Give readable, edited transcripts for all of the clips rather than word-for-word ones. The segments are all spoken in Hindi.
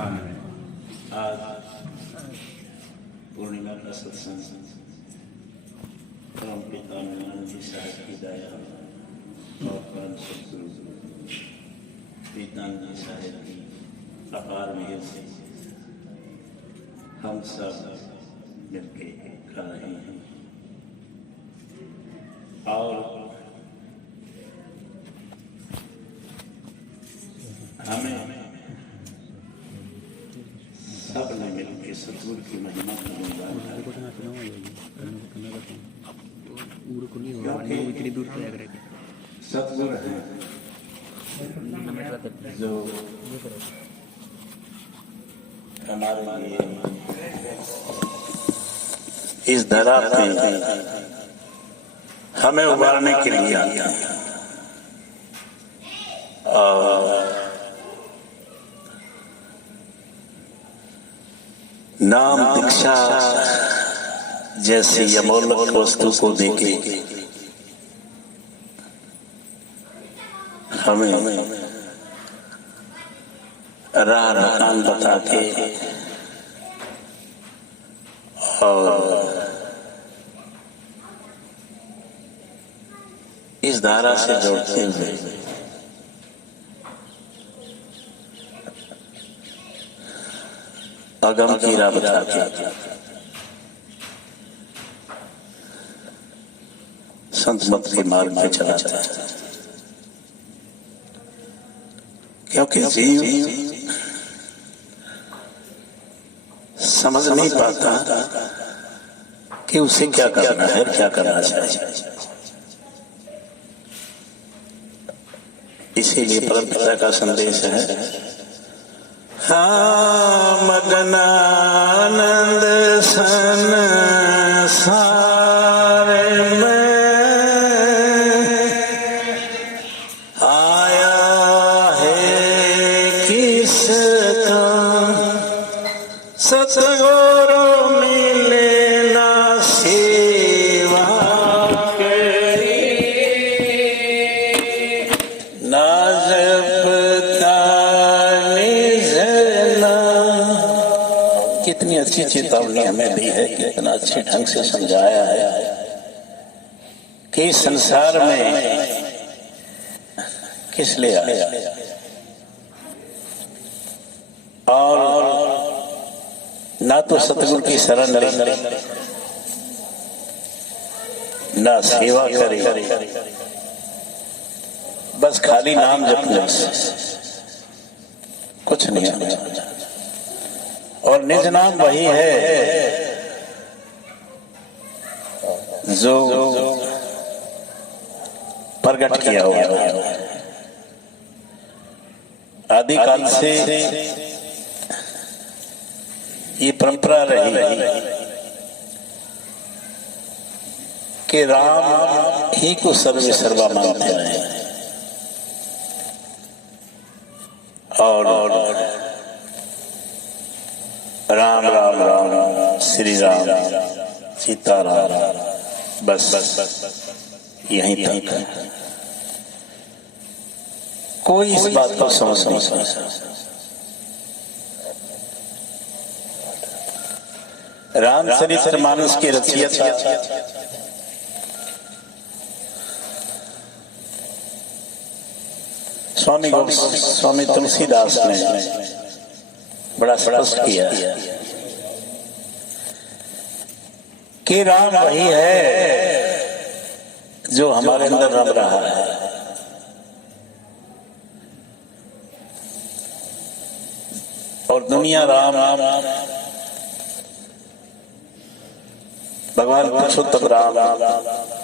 आज पूर्णिमा का सत्संग परम पिता नारायण जी साहब की दया और परम सदगुरु पीतानंद जी साहब की अपार मेहर से हम सब मिलके कर रहे हैं। और हमें सब ने मिलकर सतगुरु की महिमा का गुणगान सतगुरु है जो हमारे लिए इस धरा पे हमें उबारने के लिए आया और नाम दीक्षा जैसी अमूल्य वस्तु को देके हमें राह मकान बता के और इस धारा से जोड़ते हुए अगम की राह बता के संत मत के मार्ग पे चलाता है। क्योंकि जीव समझ नहीं पाता कि उसे क्या करना है, क्या करना चाहिए। इसीलिए परम पिता का संदेश है, हाँ मगनानंद संसार में आया है किसका सतगुरु मिले ना सेवा करी ना जपता निजना। कितनी अच्छी चेतावनी हमें दी है, कितना अच्छे ढंग से समझाया है कि संसार में किस लिए आया और ना तो सतगुरु की शरण ले, ना सेवा करे, बस खाली नाम जपने से कुछ नहीं है। और निज नाम वही है जो प्रकट किया हुआ है। आदिकाल से ये परंपरा रही कि राम ही को सर्वे सर्वा मानते रहे और राम राम राम श्री राम सीता राम बस यहीं तक। कोई इस बात को समझ नहीं सकता। रामचरित्र मानस की रचयिता स्वामी तुलसीदास ने बड़ा स्पष्ट किया कि राम वही है जो हमारे अंदर रम रहा है। और दुनिया राम भगवान पुरुषोत्तम राम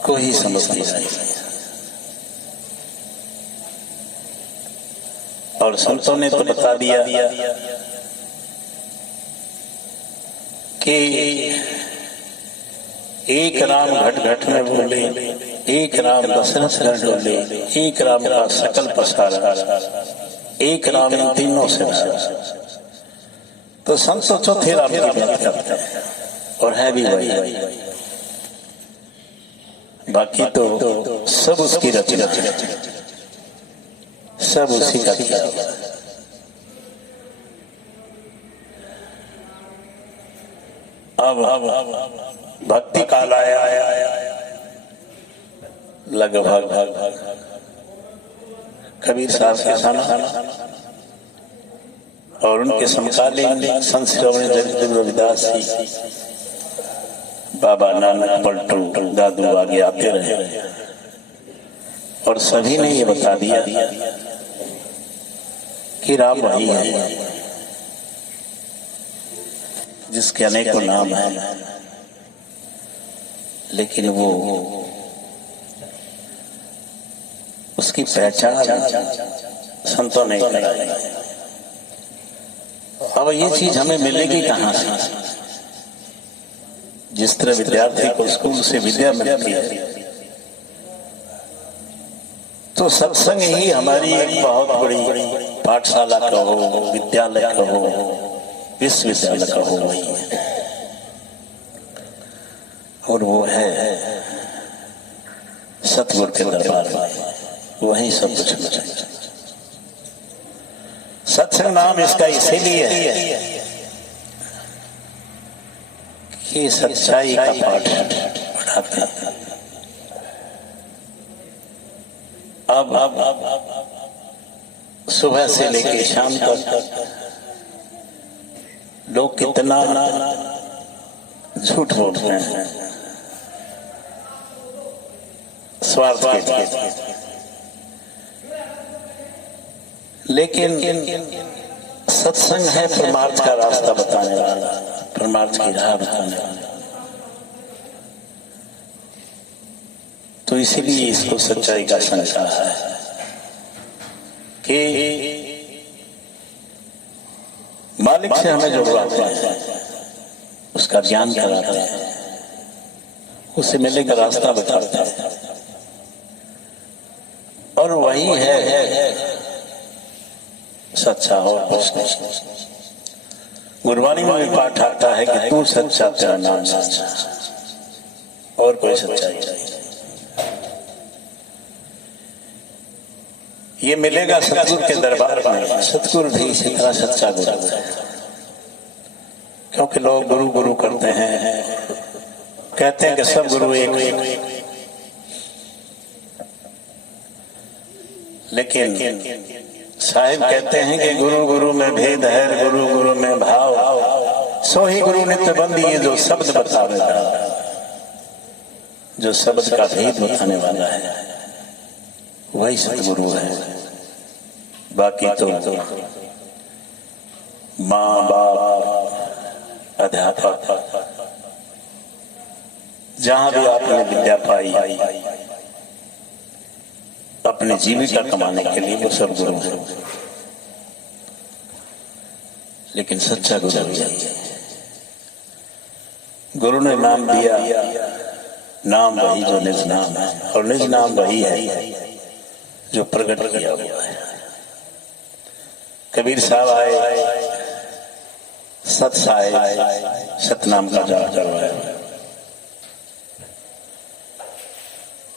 को ही समझती है। और संतों ने तो बता दिया कि एक राम घट घट में बोले, एक राम दशरथ घर डोले, एक राम का सकल पसारा, एक राम इन तीनों से। तो संत चौथे राम की बात करते हैं और है भी वही। बाकी तो सब उसकी रचना, सब उसी का किया। अब भक्ति काल आया, लगभग कबीर साहब के समय और उनके समकालीन संत श्रोमणी जगत रविदास जी, बाबा नानक, पलटू, दादू आगे आते रहे और सभी ने ये बता दिया कि राम वही है जिसके अनेकों नाम हैं, लेकिन वो उसकी पहचान संतों ने कराई। अब ये चीज हमें मिलेगी कहां से? जिस तरह विद्यार्थी को स्कूल से विद्या मिलती है, तो सत्संग ही हमारी एक बहुत बड़ी पाठशाला कहो, विद्यालय कहो, विश्वविद्यालय कहो, वही है। और वो है सतगुरु के दरबार में, वही सब कुछ मिले। सत्संग नाम इसका इसीलिए है कि सच्चाई का पाठ पढ़ाते हैं। अब सुबह से लेकर शाम तक लोग कितना झूठ बोलते हैं स्वार्थ के लिए, लेकिन सत्संग है परमार्थ का रास्ता बताने वाला, परमार्थ की राह बताने वाला। तो इसीलिए इसको सच्चाई का संग कहा है कि मालिक से हमें जुड़वाते हैं, उसका ज्ञान कराते हैं, उसे मिलने का रास्ता बताते हैं, और वही है सच्चा और कुछ नहीं। गुरबानी में भी पाठ आता है कि तू सच्चा, तेरा नाम सच्चा, और कोई सच्चाई नहीं। ये मिलेगा सतगुरु के दरबार में। सतगुरु भी इसी तरह सच्चा गुरु है, क्योंकि लोग गुरु गुरु करते हैं, कहते हैं कि सब गुरु एक, लेकिन साहिब कहते हैं कि गुरु गुरु में भेद है, गुरु गुरु में भाव, सो ही गुरु नित्य बंदी है जो शब्द बतावेगा, जो शब्द का भेद बताने वाला है, वही सतगुरु है। बाकी तो माँ बाप, अध्यापक, जहां भी आपने विद्या पाई अपने जीविका कमाने के लिए, वो सब गुरु है। लेकिन सच्चा गुरु है, गुरु ने नाम दिया, नाम वही जो निज नाम है, और निज नाम वही है जो प्रकट किया हुआ है। कबीर साहब आए, सत साहिब, सतनाम का जाप करवाया।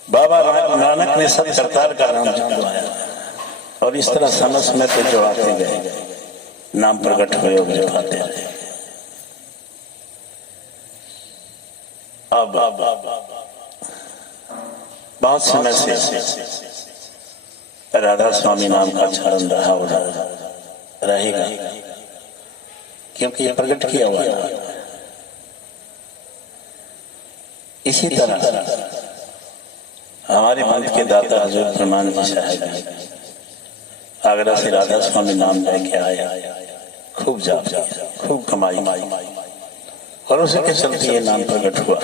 बाबा नानक ने सत करतार का नाम जुड़वाया, और इस तरह समय समय पे जुड़ाते गए, नाम प्रकट हुए और जपाते रहे। अब बहुत समय से राधा स्वामी नाम का चरण रहा और रहेगा, क्योंकि ये प्रकट किया हुआ है। इसी तरह हमारे पंथ के दाता हजूर प्रमानंद जी साहब आगरा से राधा स्वामी नाम लेके आया, खूब जाप, खूब कमाई, और उसी के चलते ये नाम प्रकट हुआ।